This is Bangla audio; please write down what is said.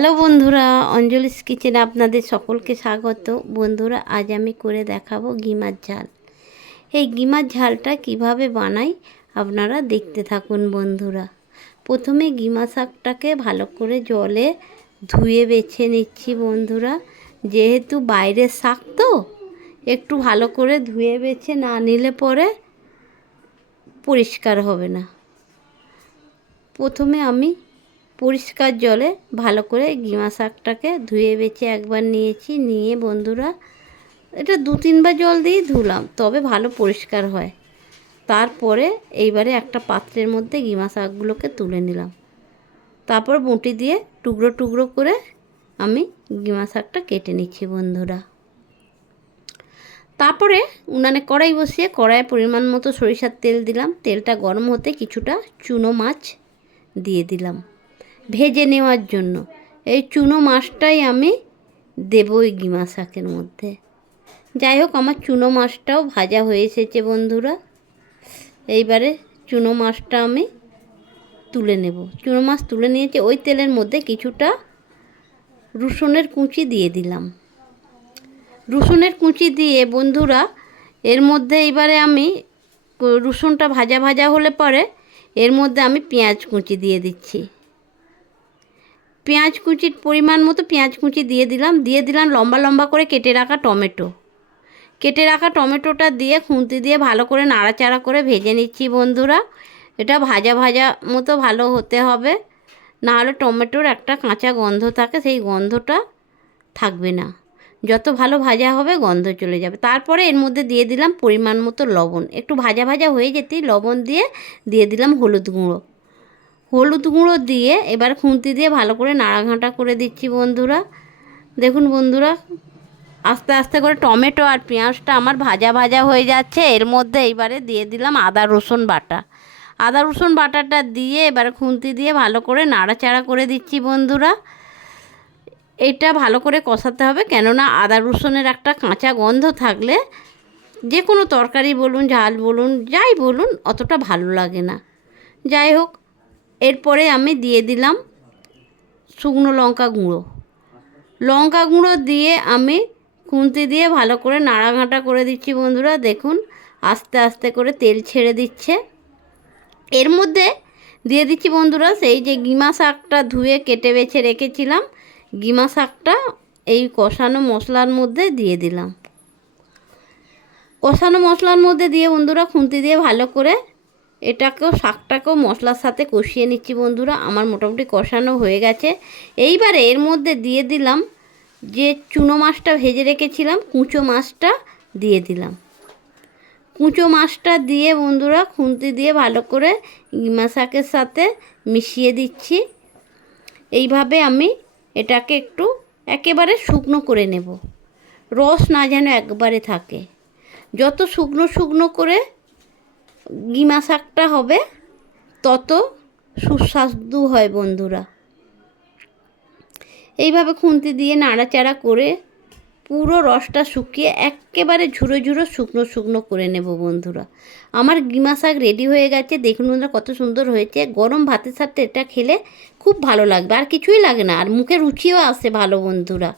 হ্যালো বন্ধুরা, অঞ্জলিস কিচেনে আপনাদের সকলকে স্বাগত। বন্ধুরা, আজ আমি করে দেখাবো গিমার ঝাল। এই গিমার ঝালটা কিভাবে বানাই আপনারা দেখতে থাকুন বন্ধুরা। প্রথমে গিমা শাকটাকে ভালো করে জলে ধুয়ে বেছে নিচ্ছি বন্ধুরা। যেহেতু বাইরের শাক তো একটু ভালো করে ধুয়ে বেছে না নিলে পরে পরিষ্কার হবে না। প্রথমে আমি পরিষ্কার জলে ভালো করে গিমা শাকটাকে ধুয়ে বেছে একবার নিয়ে বন্ধুরা এটা 2-3 বার জল দিয়ে ধুলাম, তবে ভালো পরিষ্কার হয়। তারপরে এইবারে একটা পাত্রের মধ্যে গিমা শাকগুলোকে তুলে নিলাম। তারপর বঁটি দিয়ে টুকরো টুকরো করে আমি গিমা শাকটা কেটে নিচ্ছি বন্ধুরা। তারপরে উনানে কড়াই বসিয়ে কড়াইয়ে পরিমাণ মতো সরিষার তেল দিলাম। তেলটা গরম হতে কিছুটা চুনো মাছ দিয়ে দিলাম ভেজে নেওয়ার জন্য। এই চুনো মাছটাই আমি দেবো ওই গিমা শাকের মধ্যে। যাই হোক, আমার চুনো মাছটাও ভাজা হয়ে এসেছে বন্ধুরা। এইবারে চুনো মাছটা আমি তুলে নেব। চুনো মাছ তুলে নিয়েছে। ওই তেলের মধ্যে কিছুটা রসুনের কুচি দিয়ে দিলাম। রসুনের কুচি দিয়ে বন্ধুরা এর মধ্যে এইবারে আমি রসুনটা ভাজা ভাজা হলে পরে এর মধ্যে আমি পেঁয়াজ কুচি দিয়ে দিচ্ছি। পেঁয়াজ কুচির পরিমাণ মতো পেঁয়াজ কুচি দিয়ে দিলাম লম্বা লম্বা করে কেটে রাখা টমেটোটা দিয়ে খুন্তি দিয়ে ভালো করে নাড়াচাড়া করে ভেজে নিচ্ছি বন্ধুরা। এটা ভাজা ভাজা মতো ভালো হতে হবে, নাহলে টমেটোর একটা কাঁচা গন্ধ থাকে, সেই গন্ধটা থাকবে না। যত ভালো ভাজা হবে গন্ধ চলে যাবে। তারপরে এর মধ্যে দিয়ে দিলাম পরিমাণ মতো লবণ। একটু ভাজা ভাজা হয়ে যেতেই লবণ দিয়ে দিলাম হলুদ গুঁড়ো দিয়ে এবার খুন্তি দিয়ে ভালো করে নাড়াঘাঁটা করে দিচ্ছি বন্ধুরা। দেখুন বন্ধুরা, আস্তে আস্তে করে টমেটো আর পেঁয়াজটা আমার ভাজা ভাজা হয়ে যাচ্ছে। এর মধ্যে এইবারে দিয়ে দিলাম আদা রসুন বাটাটা দিয়ে এবারে খুন্তি দিয়ে ভালো করে নাড়াচাড়া করে দিচ্ছি বন্ধুরা। এটা ভালো করে কষাতে হবে, কেননা আদা রসুনের একটা কাঁচা গন্ধ থাকলে যে কোনো তরকারি বলুন, ঝাল বলুন, যাই বলুন, অতটা ভালো লাগে না। যাই হোক, এরপরে আমি দিয়ে দিলাম শুকনো লঙ্কা গুঁড়ো দিয়ে আমি খুন্তি দিয়ে ভালো করে নাড়াঘাঁটা করে দিচ্ছি বন্ধুরা। দেখুন আস্তে আস্তে করে তেল ছেড়ে দিচ্ছে। এর মধ্যে দিয়ে দিচ্ছি বন্ধুরা সেই যে গিমা শাকটা ধুয়ে কেটে বেছে রেখেছিলাম, গিমা শাকটা এই কষানো মশলার মধ্যে দিয়ে দিলাম। কষানো মশলার মধ্যে দিয়ে বন্ধুরা খুন্তি দিয়ে ভালো করে শাকটাকেও মশলার সাথে কষিয়ে নিচ্ছি বন্ধুরা। আমার মোটামুটি কষানো হয়ে গেছে। এইবারে এর মধ্যে দিয়ে দিলাম যে চুনো মাছটা ভেজে রেখেছিলাম, কুঁচো মাছটা দিয়ে দিলাম। কুঁচো মাছটা দিয়ে বন্ধুরা খুন্তি দিয়ে ভালো করে গিমা শাকের সাথে মিশিয়ে দিচ্ছি। এইভাবে আমি এটাকে একটু একেবারে শুকনো করে নেব, রস না যেন একবারে থাকে। যত শুকনো করে গিমা শাকটা হবে তত সুস্বাদু হয় বন্ধুরা। এইভাবে খুন্তি দিয়ে নাড়াচাড়া করে পুরো রসটা শুকিয়ে একেবারে ঝুরো শুকনো করে নেব বন্ধুরা। আমার গিমা শাক রেডি হয়ে গেছে। দেখুন বন্ধুরা কত সুন্দর হয়েছে। গরম ভাতের সাথে এটা খেলে খুব ভালো লাগবে, আর কিছুই লাগে না, আর মুখে রুচিও আসে ভালো বন্ধুরা।